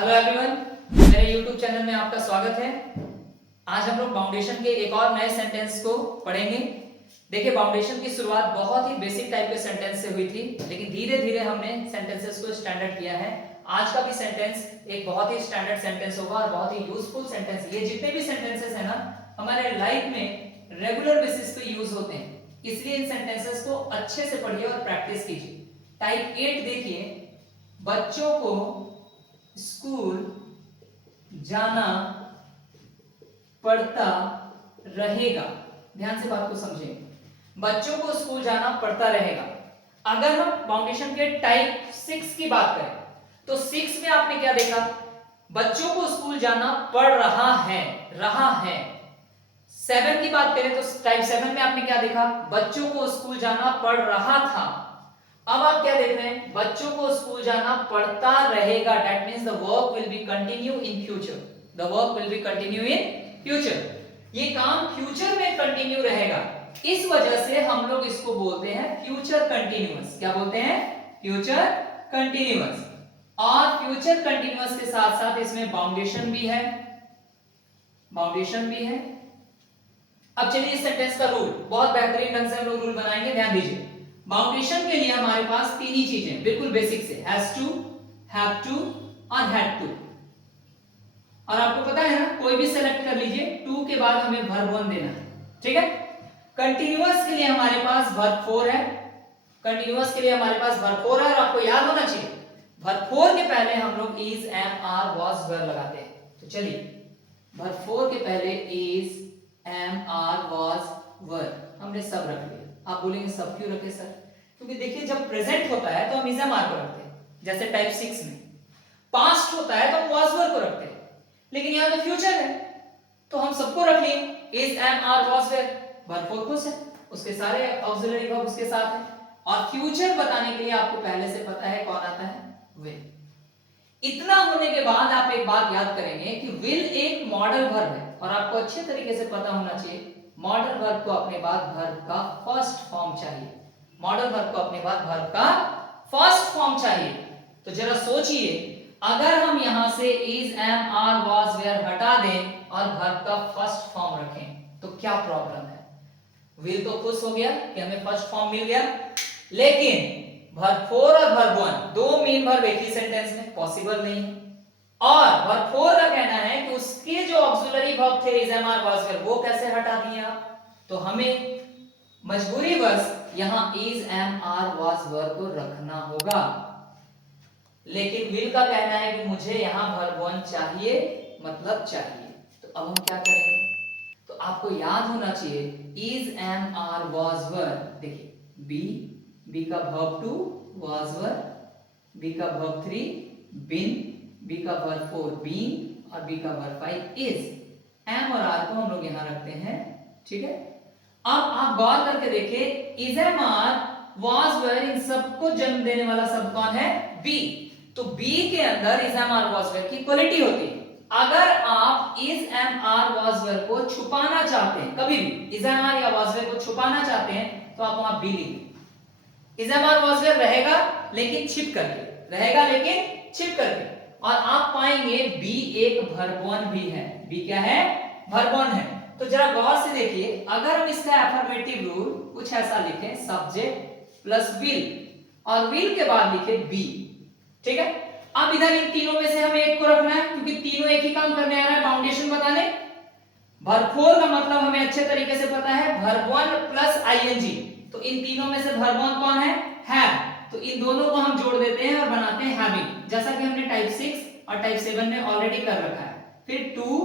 Hello everyone, मेरे YouTube channel में आपका स्वागत है। आज हम लोग फाउंडेशन के एक और नए सेंटेंस को पढ़ेंगे। देखिए, फाउंडेशन की शुरुआत बहुत ही बेसिक टाइप के सेंटेंस से हुई थी, लेकिन धीरे धीरे हमने सेंटेंसेस को स्टैंडर्ड किया है। आज का भी सेंटेंस एक बहुत ही स्टैंडर्ड सेंटेंस होगा और बहुत ही यूजफुल सेंटेंस। ये जितने भी सेंटेंसेस है ना, हमारे लाइफ में रेगुलर बेसिस पे यूज होते हैं, इसलिए इन सेंटेंसेस को अच्छे से पढ़िए और प्रैक्टिस कीजिए। टाइप 8 देखिए, बच्चों को स्कूल जाना पड़ता रहेगा। ध्यान से बात को समझें, बच्चों को स्कूल जाना पड़ता रहेगा। अगर हम फाउंडेशन के टाइप 6 की बात करें तो 6 में आपने क्या देखा? बच्चों को स्कूल जाना पड़ रहा है, रहा है। 7 की बात करें तो टाइप 7 में आपने क्या देखा? बच्चों को स्कूल जाना पड़ रहा था। अब आप क्या देख रहे हैं? बच्चों को स्कूल जाना पड़ता रहेगा। That means the work will be continue in future. The work will be continue in future. ये काम फ्यूचर में कंटिन्यू रहेगा, इस वजह से हम लोग इसको बोलते हैं फ्यूचर कंटिन्यूअस। क्या बोलते हैं? Future continuous. और फ्यूचर कंटिन्यूअस के साथ साथ इसमें बाउंडेशन भी है, बाउंडेशन भी है। अब चलिए इस सेंटेंस का रूल, बहुत बेहतरीन ढंग से हम लोग रूल बनाएंगे। ध्यान दीजिए, बाउंडेशन के लिए हमारे पास तीन ही चीजें बिल्कुल बेसिक से, हैज टू, हैव टू और हैड टू। और आपको पता है ना, कोई भी सेलेक्ट कर लीजिए, टू के बाद हमें वर्ब 1 देना है। ठीक है। कंटिन्यूअस के लिए हमारे पास वर्ब 4 है, कंटिन्यूअस के लिए हमारे पास वर्ब 4 है। और आपको याद होना चाहिए, वर्ब 4 के पहले हम लोग इज, एम, आर, वाज, वर लगाते हैं। तो चलिए, वर्ब 4 के पहले इज, एम, आर, वाज, वर हमने सब रख लिया। आप बोलेंगे सब क्यों रखे सर? क्योंकि देखिए, जब प्रेजेंट होता है तो हम इज, एम, आर को रखते हैं, जैसे टाइप 6 में। पास्ट होता है तो हम वाज, वर को रखते हैं, लेकिन यहां तो फ्यूचर है तो हम सबको रख लिए, is, am, are, was, were. Verb 4 खुश है, उसके सारे ऑक्सिलरी वर्ब उसके साथ है। और फ्यूचर बताने के लिए आपको पहले से पता है कौन आता है? विल। इतना होने के बाद आप एक बात याद करेंगे कि विल एक मॉडल वर्ब है, और आपको अच्छे तरीके से पता होना चाहिए मॉडल वर्ब को अपने बाद वर्ब का फर्स्ट फॉर्म चाहिए। मॉडल वर्ब को अपने बाद वर्ब का फर्स्ट फॉर्म चाहिए। तो जरा सोचिए, अगर हम यहां से is, am, are, was, were हटा दें और वर्ब का फर्स्ट फॉर्म रखें तो क्या प्रॉब्लम है? विल तो खुश हो गया कि हमें फर्स्ट फॉर्म मिल गया, लेकिन वर्ब 4 और वर्ब 1 दो मेन वर्ब एक ही सेंटेंस में पॉसिबल नहीं है। और वर्ब 4 का कहना है कि उसके जो ऑक्सिलरी वर्ब थे is, am, are, was, were, वो कैसे हटा दिए आप? तो हमें मजबूरीवश यहां is, am, are, was, were को रखना होगा। लेकिन विल का कहना है कि मुझे यहां वर्ब 1 चाहिए, मतलब चाहिए। तो अब हम क्या करेंगे? तो आपको याद होना चाहिए is, am, are, was, were. देखिए, बी का वर्ब 2 वाज, वेयर, बी का वर्ब 3 बीन, बी का वर्ब 4 बीन और बी का वर्ब 5 इज। एम और आर को हम लोग यहां रखते हैं। ठीक है। अब आप गौर करके देखिए, is, am, are, was, were, इन सबको जन्म देने वाला शब्द कौन है? बी। तो बी के अंदर is, am, are, was, were की क्वालिटी होती है। अगर आप is, am, are, was, were को छुपाना चाहते हैं, कभी भी इज, एम, आर या वाज, वेयर को छुपाना चाहते हैं, तो आप वहां बी लिखिए। Is, am, are, was, were रहेगा लेकिन छिप करके रहेगा, लेकिन छिप करके। और आप पाएंगे बी एक वर्ब 1 भी है। बी क्या है? वर्ब 1 है। तो जरा गौर से देखिए, अगर हम इसका अफर्मेटिव रूल कुछ ऐसा लिखें, सब्जेक्ट प्लस विल, और विल के बाद लिखे बी। ठीक है। अब इधर इन तीनों में से हमें एक को रखना है, क्योंकि तीनों एक ही काम करने आ रहा है, फाउंडेशन बताने। वर्ब 4 का मतलब हमें अच्छे तरीके से पता है, वर्ब 1 प्लस आईएनजी। तो इन तीनों में से वर्ब 1 कौन है? हैव। तो इन दोनों को हम जोड़ देते हैं और बनाते हैं हैविंग, जैसा कि हमने टाइप 6 और टाइप 7 में ऑलरेडी कर रखा है। फिर 2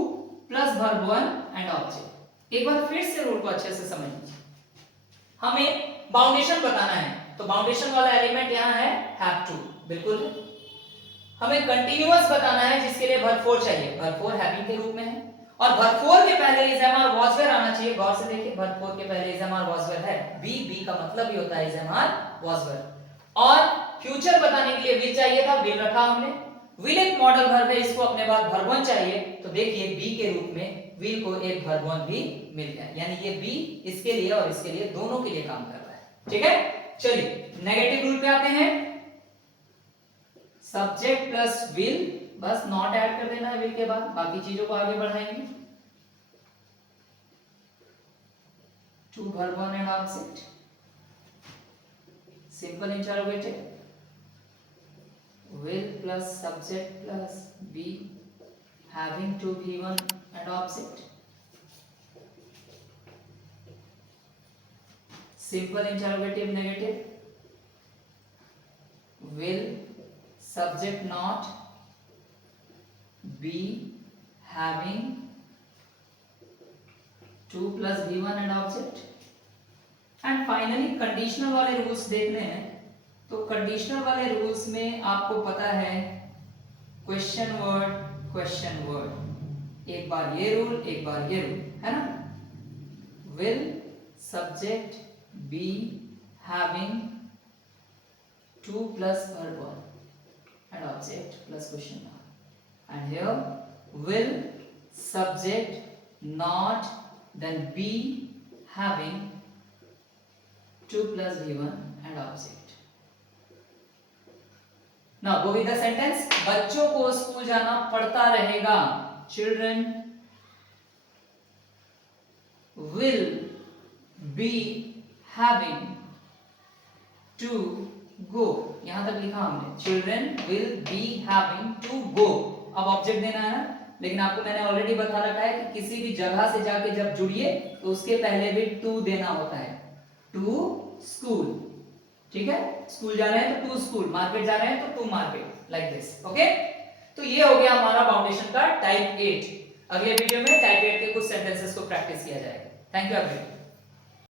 प्लस वर्ब 1 एंड ऑब्जेक्ट। एक बार फिर से रूल को अच्छे से समझ लीजिए। हमें बाउंडेशन बताना है, तो बाउंडेशन वाला एलिमेंट यहां है हैव टू, बिल्कुल। हमें कंटिन्यूअस बताना है, जिसके लिए वर्ब 4 चाहिए, वर्ब 4 हैविंग के रूप में है। और वर्ब 4 के पहले is, am, are, was, were आना चाहिए। गौर से देखिए, वर्ब 4 के पहले is, am, are, was, were है। बी का मतलब ही होता है is, am, are, was, were. और फ्यूचर बताने के लिए विल चाहिए था, विल रखा हमने। विल एक मॉडल वर्ब है, इसको अपने बाद वर्ब 1 चाहिए, तो देखिए बी के रूप में विल को एक वर्ब 1 भी मिल गया, यानी ये बी इसके लिए और इसके लिए, दोनों के लिए काम कर रहा है। ठीक है। चलिए नेगेटिव रूल पे आते हैं। सब्जेक्ट प्लस विल बस नॉट ऐड कर देना है विल के बाद, बाकी चीजों को आगे बढ़ाएंगे। To verb one and object, simple interrogative, will plus subject plus be having to be one and object, simple interrogative negative, will subject not be having to plus be one and object, and finally conditional वाले rules देखने हैं। तो conditional वाले rules में आपको पता है question word, एक बार ये रूल एक बार ये रूल है ना। Will subject be having to plus verb one and object plus question mark, and here will subject not then be having to plus be one and object. Now go with the sentence. बच्चों को school जाना पड़ता रहेगा। Children will be having to go. यहां तक लिखा हमने Children will be having to go। अब ऑब्जेक्ट देना है ना, लेकिन आपको मैंने ऑलरेडी बता रखा है कि किसी भी जगह से जाके जब जुड़िए तो उसके पहले भी टू देना होता है। टू स्कूल, ठीक है, स्कूल जा रहे हैं तो टू स्कूल, मार्केट जा रहे हैं तो to market, like this. Okay, तो ये हो गया हमारा फाउंडेशन का टाइप 8। अगले वीडियो में टाइप 8 के कुछ सेंटेंसेस को प्रैक्टिस किया जाएगा। Thank you everyone.